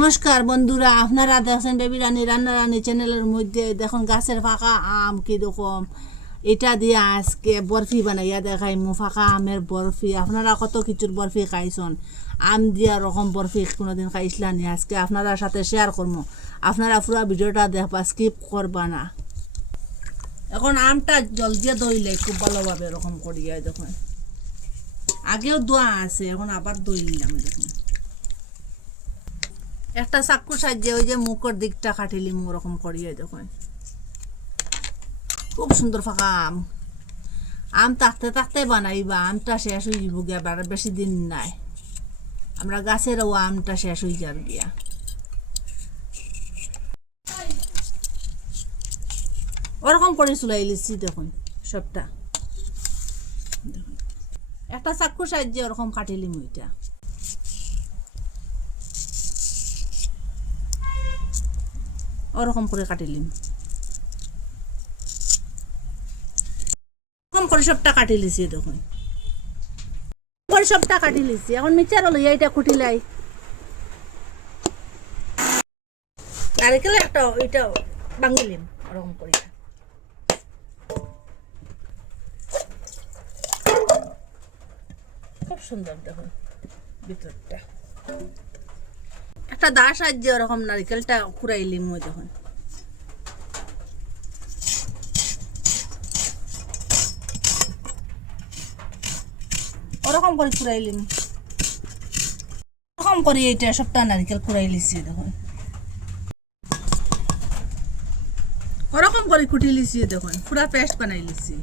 নমস্কার বন্ধুরা, আপনারা দেখছেন বেবি রানী রান্না রানী চ্যানেলের মধ্যে। দেখুন গাছের ফাঁকা আম কীরকম, এটা দিয়ে আজকে বরফি বানাইয়া দেখাইমু। ফাঁকা আমের বরফি, আপনারা কত কিছুর বরফি খাইছেন, আম দিয়া রকম বরফি কোনোদিন খাইছিলানি? আজকে আপনারা সাথে শেয়ার করবো। আপনারা পুরো ভিডিওটা দেখবা, স্কিপ করবা না। এখন আমটা জল দিয়ে দইলে খুব ভালোভাবে এরকম করিয়া দেখুন, আগেও দোয়া আছে, এখন আবার দই নিলাম। দেখুন একটা চাক্কু সাহায্যে ওই যে মুখের দিকটা কাটিলি ওরকম করিয়ে দেখুন, খুব সুন্দর ফাঁকা আম। আম থাকতে থাকতে বানাইবা, আমটা শেষ হয়ে যাব গিয়া, বেশি দিন নাই। আমরা গাছেরও আমটা শেষ হয়ে যার গিয়া। ওরকম করে চুলাই লিছি দেখুন সবটা। একটা চাক্কু সাহায্যে ওরকম কাটিলিম ওইটা। ওরকম করে কাটিলিম, ওরকম করে সবটা কাটি লিছি দেখুন, করে সবটা কাটি লিছি। এখন মিচার লইয়া এটা কুটিলাই, নারিকেল একটা ওইটা ভাঙিলিম ওরকম করি। খুব সুন্দর দেখুন ভিতরটা। একটা দা সাহায্যে ওরকম নারিকেলটা কুড়াইলিম ওই দেখুন। ওরকম করে কুড়াইলিম, ওরকম করে এইটা সবটা নারিকেল কুড়াই লিছি দেখুন। ওরকম করে কুটি লিছি দেখুন, পুরা পেস্ট বানাই লিছি,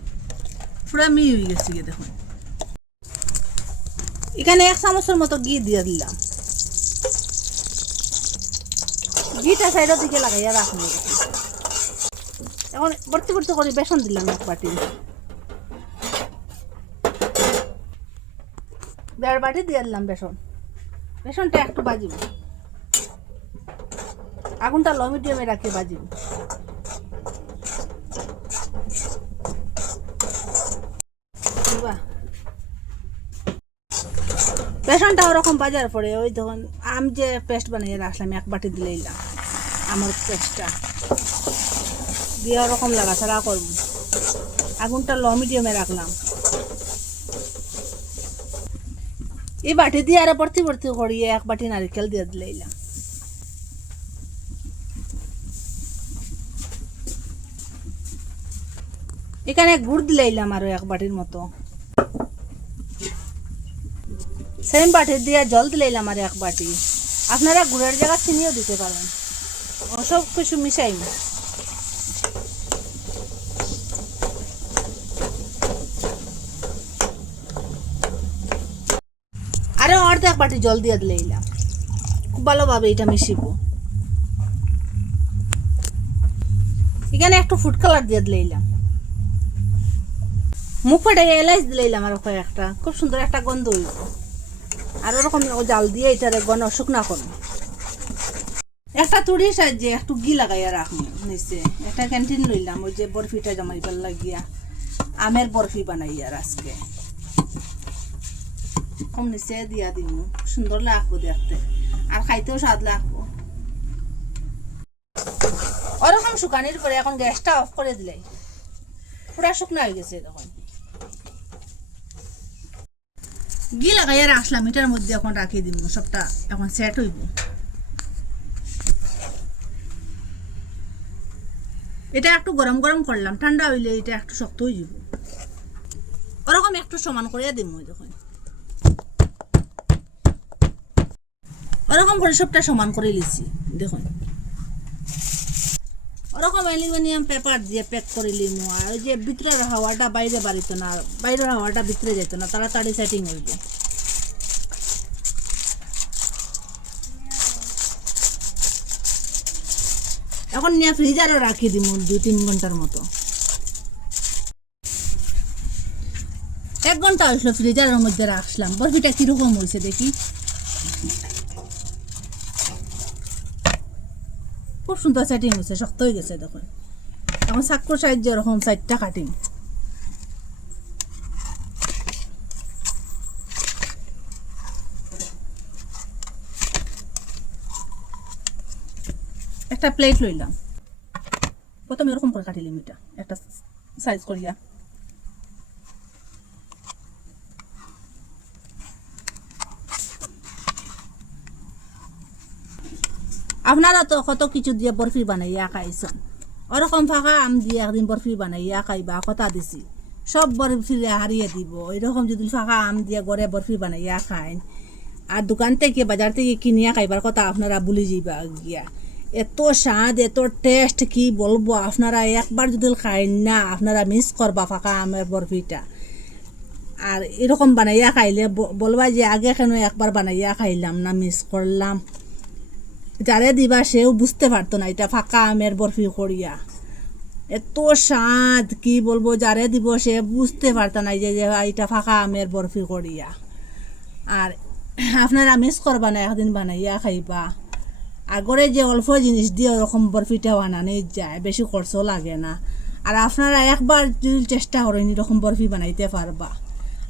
পুরা মিহি হয়ে গেছে দেখুন। এখানে 1 চামচের মতো ঘি দিয়ে দিলাম, ঘিটা সাইডের দিকে লাগাইয়া রাখবো। এখন ভর্তি ভর্তি করে বেসন দিলাম 1 বাটি, 1.5 বাটি দিয়ে দিলাম বেসন। বেসনটা একটু বাজিব, আগুনটা লো মিডিয়ামে রাখে বাজিব। বেসনটা ওরকম বাজার পরে ওই তখন আম যে পেস্ট বানিয়ে রাখলাম 1 বাটি দিলাম, আমার পেস্টটা দিয়ে ওরকম লাগাছাড়া করব। আগুনটা লো মিডিয়ামে রাখলাম। এই বাটি দিয়ে আর ভর্তি ভর্তি করিয়ে 1 বাটি নারিকেল দিয়ে দিলাম। এখানে গুড় দিলাম আরো 1 বাটির মতো, সেম বাটি দিয়ে জল দিলাম আর 1 বাটি। আপনারা গুড়ের জায়গা চিনিও দিতে পারেন। সব কিছু মিশাই আরো 1.5 বাটি জল দিয়ে দিলাম, খুব ভালোভাবে এটা মিশিব। এখানে একটু ফুড কালার দিয়ে দিলাম, মুখ ফাটাই এলাচ দিলাম আর কয়েকটা, খুব সুন্দর একটা গন্ধ হইব। আর ওরকম জাল দিয়ে এটারে শুকনা করবো। একটা তুড়ির সাহায্যে একটু ঘি লাগাইয়া রাখবো নিচে। একটা ক্যান্টিন লইলাম, ওই যে বরফিটা জমাইবার লাগিয়া, আমের বরফি বানাইয়ার আজকে কম নিচে দিয়া দিব। সুন্দর লাগবো দেখতে, আর খাইতেও স্বাদ লাগবো। ওরকম শুকানির পরে এখন গ্যাসটা অফ করে দিলাই, পুরা শুকনা হয়ে গেছে তখন। ঘি লাগাইয়া রাখলাম, এটার মধ্যে এখন রাখি দিব, সবটা এখন সেট হইব। এটা একটু গরম গরম করলাম, ঠান্ডা হইলে এটা একটু শক্ত হয়ে যাব। ওরকম একটু সমান করিয়া দিব দেখুন, ওরকম করে সবটা সমান করে লিছি দেখুন। ওরকম অ্যালুমিনিয়াম পেপার দিয়ে প্যাক করে লিম। আর ওই যে ভিতরের হাওয়াটা বাইরে বাড়িত না, বাইরের হাওয়াটা ভিতরে যেত না, তাড়াতাড়ি সেটিং হইব। এখন নিয়ে ফ্রিজারও রাখি দিব 2-3 ঘন্টার মতো। 1 ঘন্টা হইলো ফ্রিজারের মধ্যে রাখলাম। বরফিটা কিরকম হয়েছে দেখি, খুব সুন্দর সেটিং হয়েছে, শক্ত হয়ে গেছে দেখুন। এখন চাক্কুর সাহায্যে এরকম 4টা কাটিং। একটা প্লেট লইলাম, প্রথমে এরকম করে কাটিলাম, এটা একটা সাইজ করিয়া। আপনারা তো কত কিছু দিয়ে বরফি বানাইয়া খাইছেন, ওরকম ফাঁকা আম দিয়ে একদিন বরফি বানাইয়া খাইবা, কথা দিছি সব বরফি হারিয়ে দিব। এরকম যদি ফাঁকা আম দিয়ে গড়ে বরফি বানাইয়া খাইন আর দোকান থেকে বাজার থেকে কিনিয়া খাইবার কথা আপনারা ভুলে যাইবা গিয়া। এত স্বাদ, এত টেস্ট, কি বলবো, আপনারা একবার যদি খাইন না আপনারা মিস করবা ফাঁকা আমের বরফিটা। আর এরকম বানাইয়া খাইলে বলবা যে আগে কেন একবার বানাইয়া খাইলাম না, মিস করলাম। যারে দিবা সেও বুঝতে পারতো না এটা ফাঁকা আমের বরফি করিয়া। এত স্বাদ, কি বলবো, যারে দিব সে বুঝতে পারতো না যে এটা ফাঁকা আমের বরফি করিয়া। আর আপনারা মিস করবা না, একদিন বানাইয়া খাইবা। আগরে যে অল্প জিনিস দিয়ে ওরকম বরফিটা বানানো যায়, বেশি খরচও লাগে না। আর আপনারা একবার যদি চেষ্টা করেন এরকম বরফি বানাইতে পারবা।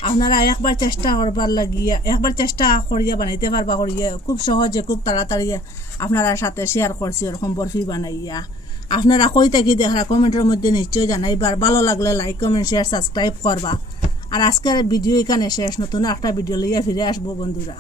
আপনারা একবার চেষ্টা করবার লাগিয়া, একবার চেষ্টা করিয়া বানাইতে পারবা, করিয়া খুব সহজে খুব তাড়াতাড়ি আপনারা সাথে শেয়ার করছি ওরকম বরফি বানাইয়া। আপনারা কই থেকে দেখা কমেন্টের মধ্যে নিশ্চয়ই জানাইবার। ভালো লাগলে লাইক, কমেন্ট, শেয়ার, সাবস্ক্রাইব করবা। আর আজকের ভিডিও এখানে শেষ, নতুন একটা ভিডিও লইয়া ফিরে আসবো বন্ধুরা।